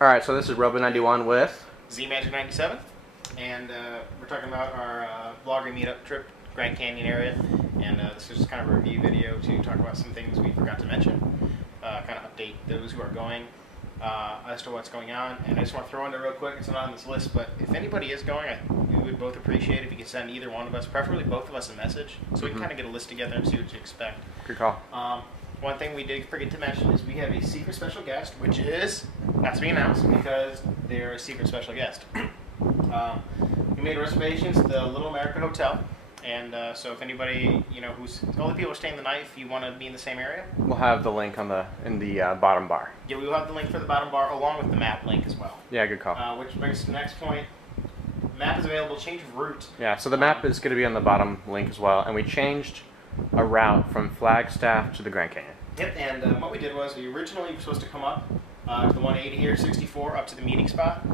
Alright, so this is Robo91 with Z-Magic97, and we're talking about our vlogger meetup trip, Grand Canyon area, and this is just kind of a review video to talk about some things we forgot to mention, kind of update those who are going as to what's going on. And I just want to throw in there real quick, it's not on this list, but if anybody is going, we would both appreciate it if you could send either one of us, preferably both of us, a message, so we can kind of get a list together and see what you expect. Good call. One thing we did forget to mention is we have a secret special guest, which is not to be announced because they're a secret special guest. We made reservations at the Little America Hotel, and so if anybody, who's all the people are staying the night, if you want to be in the same area, We'll have the link on in the bottom bar. yeah, we will have the link for the bottom bar along with the map link as well. Yeah, good call. Which brings us to the next point. Map is available. Change of route. Yeah, so the map is going to be on the bottom link as well, and we changed a route from Flagstaff to the Grand Canyon. Yep, and what we did was we originally were supposed to come up to the 180 here, 64, up to the meeting spot,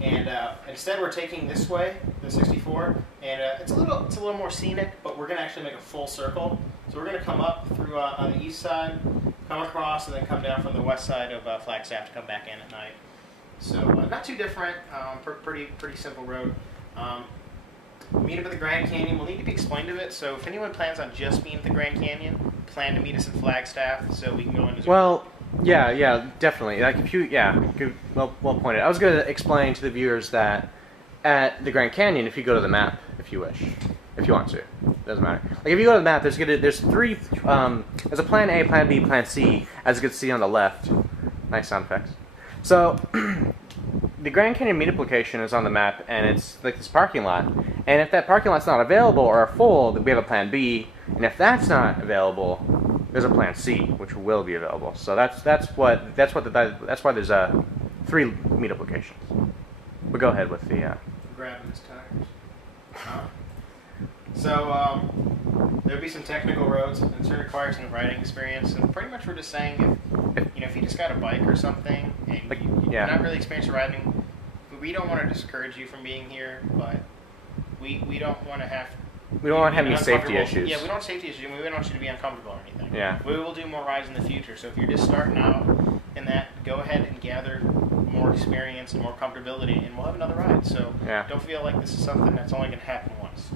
and instead we're taking this way, the 64, and it's a little more scenic, but we're going to actually make a full circle. So we're going to come up through on the east side, come across, and then come down from the west side of Flagstaff to come back in at night. So not too different, pretty simple road. Meet up at the Grand Canyon will need to be explained to it, so if anyone plans on just being at the Grand Canyon, plan to meet us in Flagstaff so we can go into... Well, yeah, definitely. Like if you, good, well pointed. I was going to explain to the viewers that at the Grand Canyon, if you go to the map, if you wish, if you want to, doesn't matter. Like if you go to the map, there's three, there's a plan A, plan B, plan C, as you can see on the left. Nice sound effects. So, the Grand Canyon meetup location is on the map, and it's like this parking lot. And if that parking lot's not available or full, then we have a plan B. And if that's not available, there's a plan C, which will be available. So that's why there's three meetup locations. But go ahead with the. Grabbing his tires. So there'll be some technical roads, and it's going to require some riding experience. And pretty much we're just saying if you just got a bike or something and you're not really experienced riding, we don't want to discourage you from being here, but we don't want to have. We don't want to have any safety issues. Yeah, we don't want safety issues, and we don't want you to be uncomfortable or anything. Yeah. We will do more rides in the future, so if you're just starting out in that, go ahead and gather more experience and more comfortability, and we'll have another ride. So don't feel like this is something that's only going to happen once.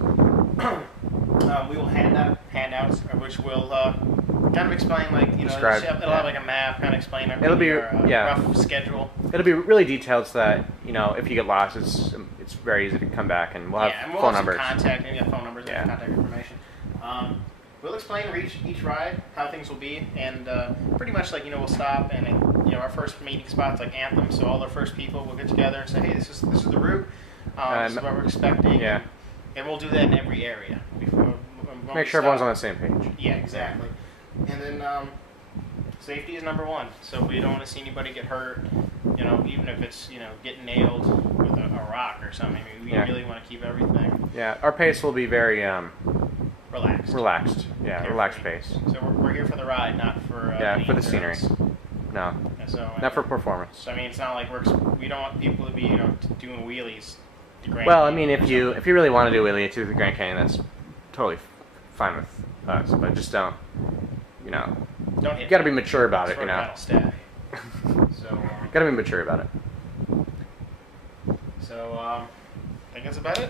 We will hand out handouts, which will kind of explain, it'll have like a map, kind of explain our rough schedule. It'll be really detailed so that, if you get lost, it's very easy to come back, and we'll have phone numbers. Contact, and phone numbers and contact information. We'll explain each ride, how things will be, and pretty much we'll stop, and our first meeting spot's like Anthem, so all our first people will get together and say, hey, this is the route, this is what we're expecting, and we'll do that in every area. Make sure everyone's on the same page. Yeah, exactly. And then safety is number one, so we don't want to see anybody get hurt, even if it's, getting nailed with a rock or something. I mean, we really want to keep everything. Yeah, our pace will be very relaxed. Yeah, relaxed pace. So we're here for the ride, not for for the scenery. No, not for performance. So I mean, it's not like we don't want people to be doing wheelies. Well, I mean, if you really want to do a wheelie to the Grand Canyon, that's totally fine with us. But just don't you got to be mature about it. So got to be mature about it. So I think that's about it.